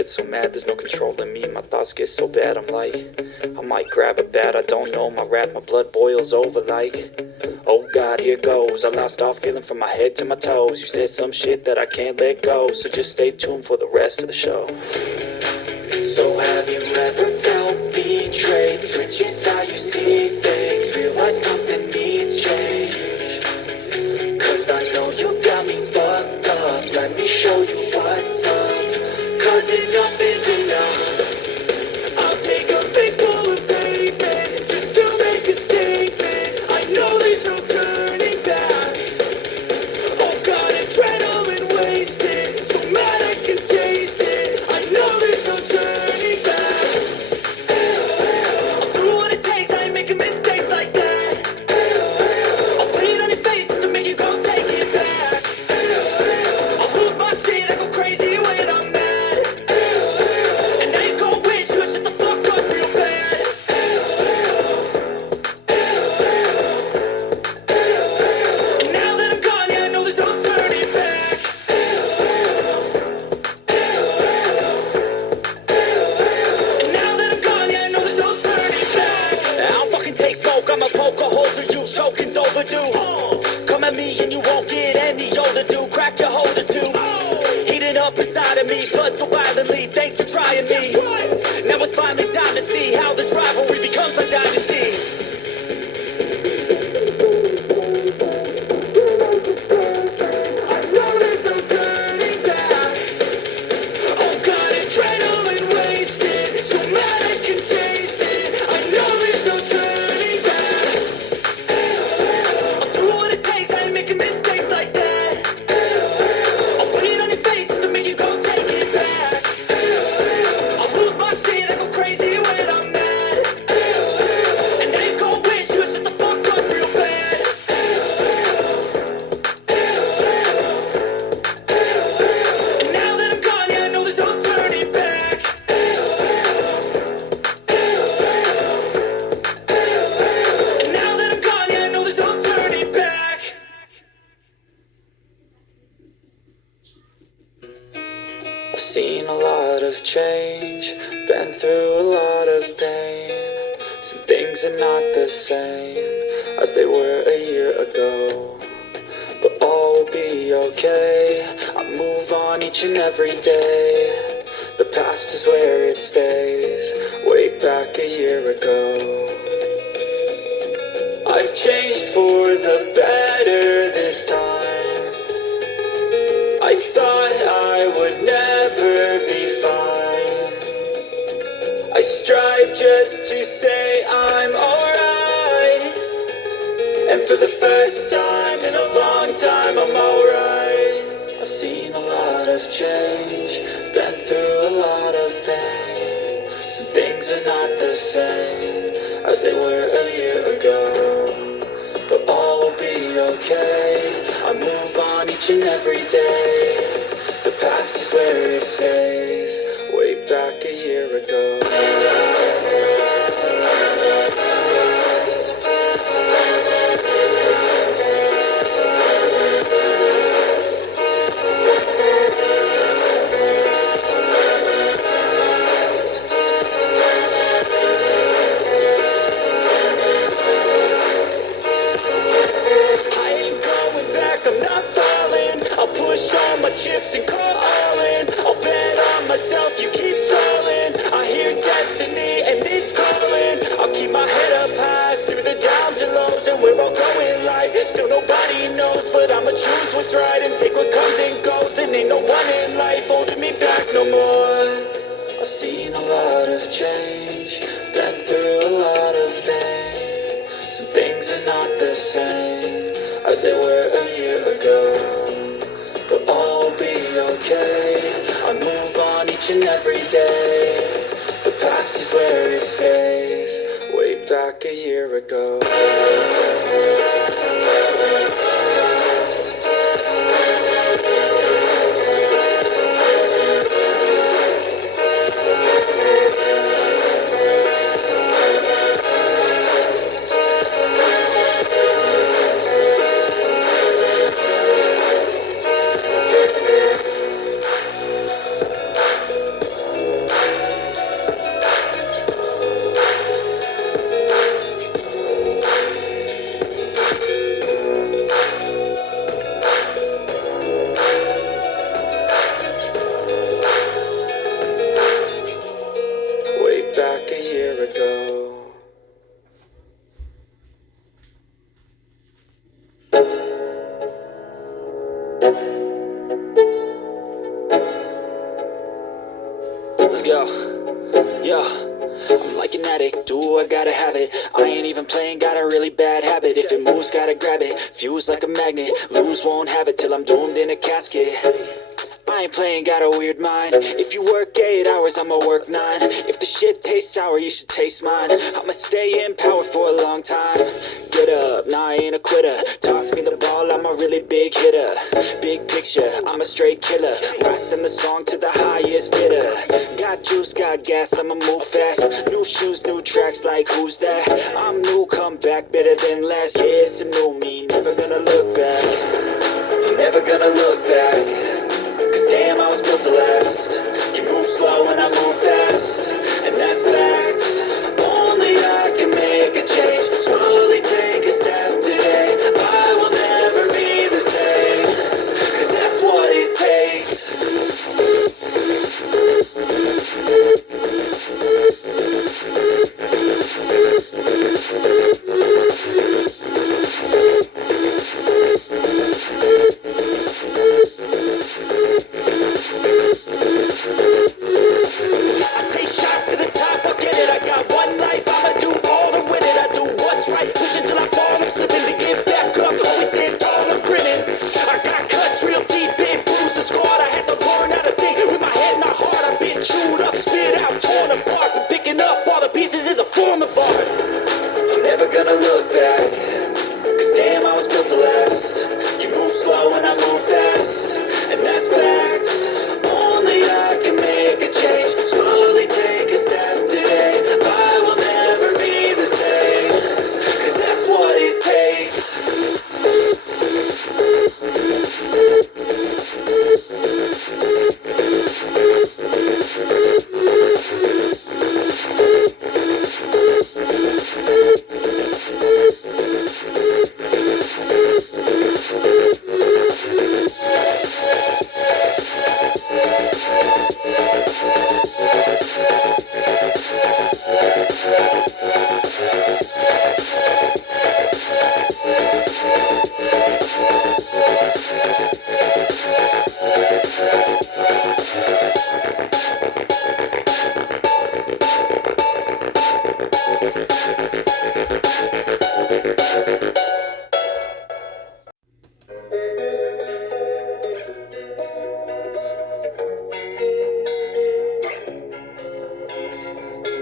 get so mad, there's no controlling me. My thoughts get so bad, I'm like, I might grab a bat, I don't know. My wrath, my blood boils over like, oh God, here goes. I lost all feeling from my head to my toes. You said some shit that I can't let go, so just stay tuned for the rest of the show. So have you ever felt betrayed? Switches how you see things, realize something needs change. Cause I know you got me fucked up, let me show you what's up. Cause enough is enough. I'll take a face full of pavement just to make a statement. I know there's no turning back. Oh God, adrenaline wasted, so mad I can taste it. I know there's no turning back. I'll do what it takes, I ain't making mistakes like that. I'll bleed on your face to make you go take it back. I'll lose my shit, I go crazy when I'm mad. And now you go wish you would shut the fuck up real bad. And now that I'm gone, yeah, I know there's no turning back. And now that I'm gone, yeah, I know there's no turning back. I don't fucking take smoke, I'ma poke a hole through you, choking's overdue. Come at me and you won't get any older, dude. Crack your holder too. Heating up inside of me, blood so violently. Thanks for trying me. Now it's finally time to see how this rivalry becomes a dynasty. I know there's no turning back. Oh God, adrenaline wasted, so mad I can taste it. I know there's no turning back. I'll do what it takes, I ain't making mistakes like that. I'll bleed on your face to make you go take it back. I'll lose my shit, I go crazy when I'm mad. And now you go wish you would shut the fuck up real bad. And now that I'm gone, yeah, I know there's no turning back. And now that I'm gone, yeah, I know there's no turning back. I've seen a lot of change, been through a lot of pain. Some things are not the same as they were a year ago, but all will be okay. I move on each and every day. The past is where it stays, way back a year ago. I've changed for the better this time. I thought I would never be fine. I strive just to say I'm alright. And for the first time in a long time, I'm alright. I've seen a lot of change, been through a lot of pain. Some things are not the same as they were a year ago, but all will be okay. I move on each and every day. The past is where it stays, way back a year ago. I ain't going back, I'm not falling. I'll push all my chips and call all in. I'll bet on myself, you keep stalling. I hear destiny and it's calling. I'll keep my head up high through the downs and lows, and we're all going life. Still nobody knows, but I'ma choose what's right and take what comes and goes. And ain't no one in life holding me back no more. I've seen a lot of change, been through a lot of pain. Some things are not the same as they were a year ago, but all will be okay. I move on each and every day. The past is where it stays, way back a year ago. Let's go. Yo, I'm like an addict, do I gotta have it. I ain't even playing, got a really bad habit. If it moves, gotta grab it, fuse like a magnet. Lose, won't have it till I'm doomed in a casket. I ain't playing, got a weird mind. If you work 8 hours, I'ma work 9. If the shit tastes sour, you should taste mine. I'ma stay in power for a long time. Get up, nah, I ain't a quitter. Toss me the ball, I'm a really big hitter. Big picture, I'm a straight killer. I send the song to the highest bidder. Got juice, got gas, I'ma move fast. New shoes, new tracks, like who's that? I'm new, come back, better than last. Yeah, it's a new me, never gonna look back. Never gonna look back. Cause damn, I was built to last. You move slow and I move fast, and that's facts. Only I can make a change. Slowly take a step today. I will never be the same, cause that's what it takes.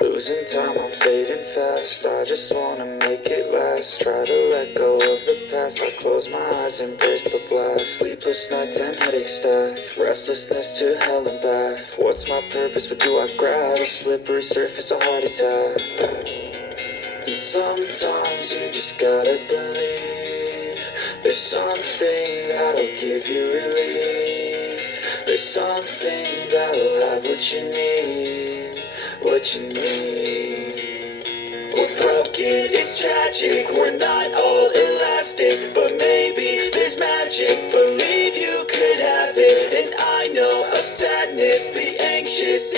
Losing time, I'm fading fast. I just wanna make it last. Try to let go of the past. I close my eyes, embrace the blast. Sleepless nights and headaches stack. Restlessness to hell and back. What's my purpose? What do I grab? A slippery surface, a heart attack. And sometimes you just gotta believe. There's something that'll give you relief. There's something that'll have what you need. What you need. We're broken, it's tragic. We're not all elastic, but maybe there's magic. Believe you could have it. And I know of sadness, the anxious,